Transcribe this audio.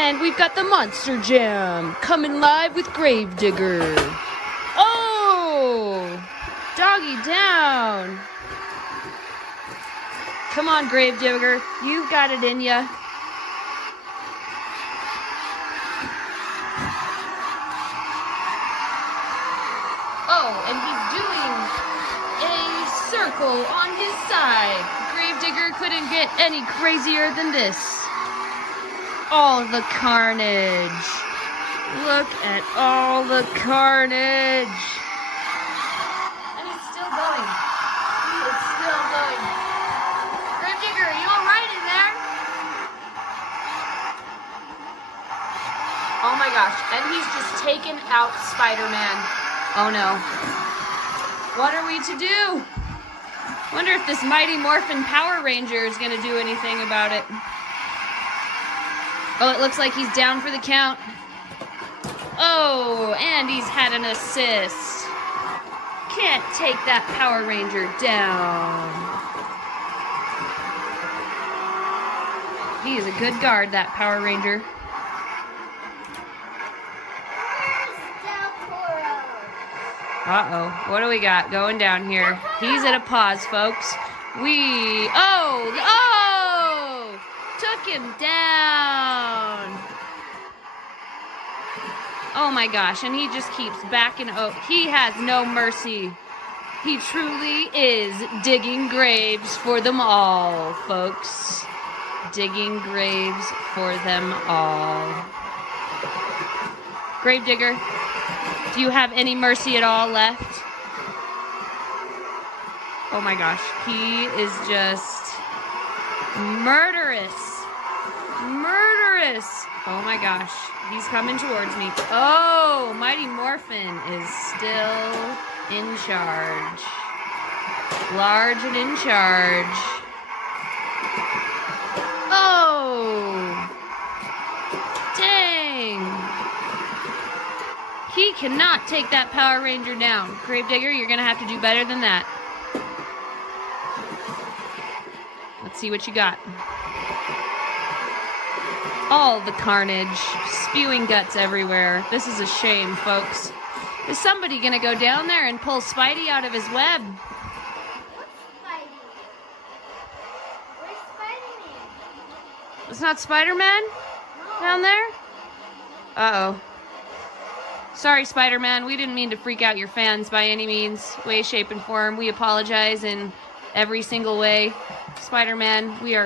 And we've got the Monster Jam coming live with Gravedigger. Oh! Doggy down. Come on, Gravedigger. You've got it in ya. Oh, and he's doing a circle on his side. Gravedigger couldn't get any crazier than this. All the carnage. Look at all the carnage. And he's still going. He is still going. Gravedigger, are you all right in there? Oh my gosh. And he's just taken out Spider-Man. Oh no. What are we to do? Wonder if this Mighty Morphin Power Ranger is going to do anything about it. Oh, it looks like he's down for the count. Oh, and he's had an assist. Can't take that Power Ranger down. He is a good guard, that Power Ranger. Uh-oh. What do we got going down here? He's at a pause, folks. Oh! Took him down. Oh my gosh, and he just keeps backing. Oh, he has no mercy. He truly is digging graves for them all, folks. Digging graves for them all. Gravedigger, do you have any mercy at all left? Oh my gosh, he is just murderous. Murderous. Oh my gosh, he's coming towards me. Oh, Mighty Morphin is still in charge. Large and in charge. Oh, dang. He cannot take that Power Ranger down. Gravedigger, you're going to have to do better than that. Let's see what you got. All the carnage, spewing guts everywhere. This is a shame, folks. Is somebody going to go down there and pull Spidey out of his web? What's Spidey? Where's Spider-Man? It's not Spider-Man down there? Uh-oh. Sorry, Spider-Man. We didn't mean to freak out your fans by any means, way, shape, and form. We apologize in every single way. Spider-Man, we are